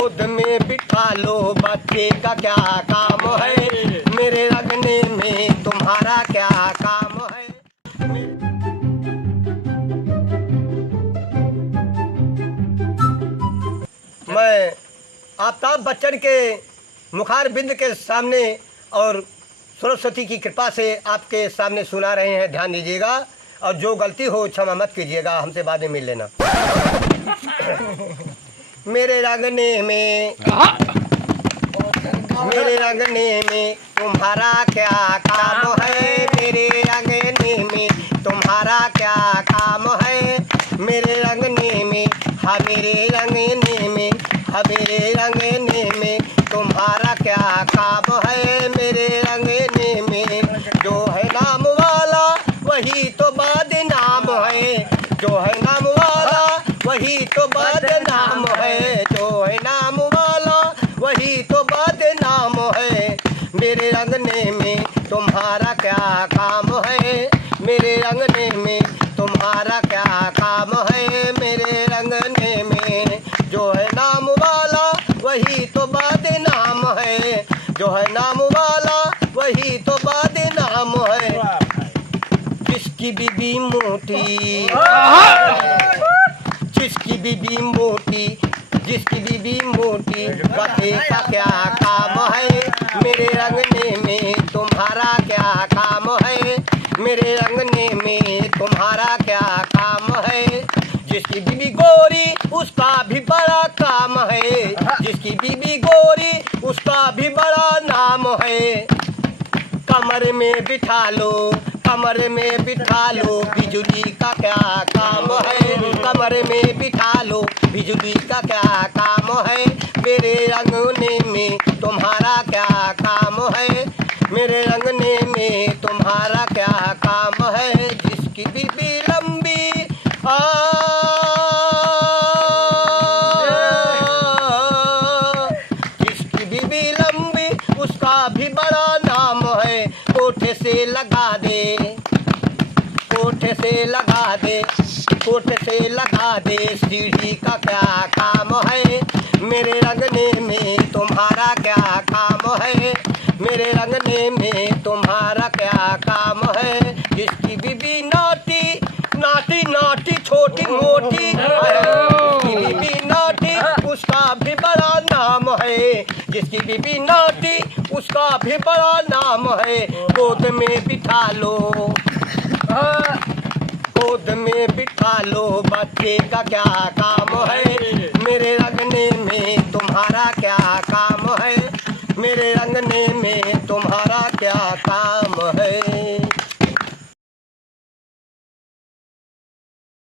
गोद में बिठा लो, बच्चे का क्या काम है, मेरे रंगने में तुम्हारा क्या काम है। मैं आफ्ताब बच्चन के मुखार बिंद के सामने और सरस्वती की कृपा से आपके सामने सुना रहे हैं, ध्यान दीजिएगा और जो गलती हो क्षमा मत कीजिएगा, हमसे बाद में मिल लेना। मेरे रंगने में तुम्हारा क्या काम है, मेरे रंगने में तुम्हारा क्या काम है, मेरे रंगने में मेरे रंगने में मेरे रंगने में तुम्हारा क्या काम है, मेरे रंगने में जो है नाम वाला वही तो बदनाम है, जो है नाम वाला वही तो बदनाम है, जो है नाम वाला वही तो बदनाम है। मेरे रंगने में तुम्हारा क्या काम है, मेरे रंगने में तुम्हारा क्या काम है, मेरे रंगने में जो है नाम वाला वही तो बदनाम है, जो है नाम वाला वही तो बदनाम है। जिसकी बीबी मोटी, जिसकी बीबी मोटी, जिसकी बीबी मोटी, गधे का क्या काम है, मेरे रंगने में तुम्हारा क्या काम है, मेरे रंगने में तुम्हारा क्या काम है। जिसकी बीबी गोरी उसका भी बड़ा काम है, जिसकी बीबी गोरी उसका भी बड़ा नाम है। कमर में बिठा लो, कमर में बिठा लो, बिजली का क्या काम है, कमर में बिठा लो, बिजली का क्या काम है, मेरे रंगने में तुम्हारा क्या काम है, मेरे रंगने में तुम्हारा क्या काम है। जिसकी बीबी लंबी जिसकी बीबी लंबी उसका भी बड़ा नाम है। कोठे से लगा दे, कोठे से लगा दे, कोठे से लगा दे, सीढ़ी का क्या काम है, मेरे रंगने में तुम्हारा क्या काम है, मेरे रंगने में तुम्हारा क्या काम है। जिसकी बीबी नाटी नाटी नाटी छोटी मोटी, जिसकी बीबी नाटी उसका भी बड़ा नाम है, जिसकी बीबी नाटी उसका भी बड़ा नाम है। गोद में बिठा लो, गोद में बिठा लो, बच्चे का क्या काम है, मेरे रंगने में तुम्हारा क्या काम है, मेरे रंगने में तुम्हारा क्या काम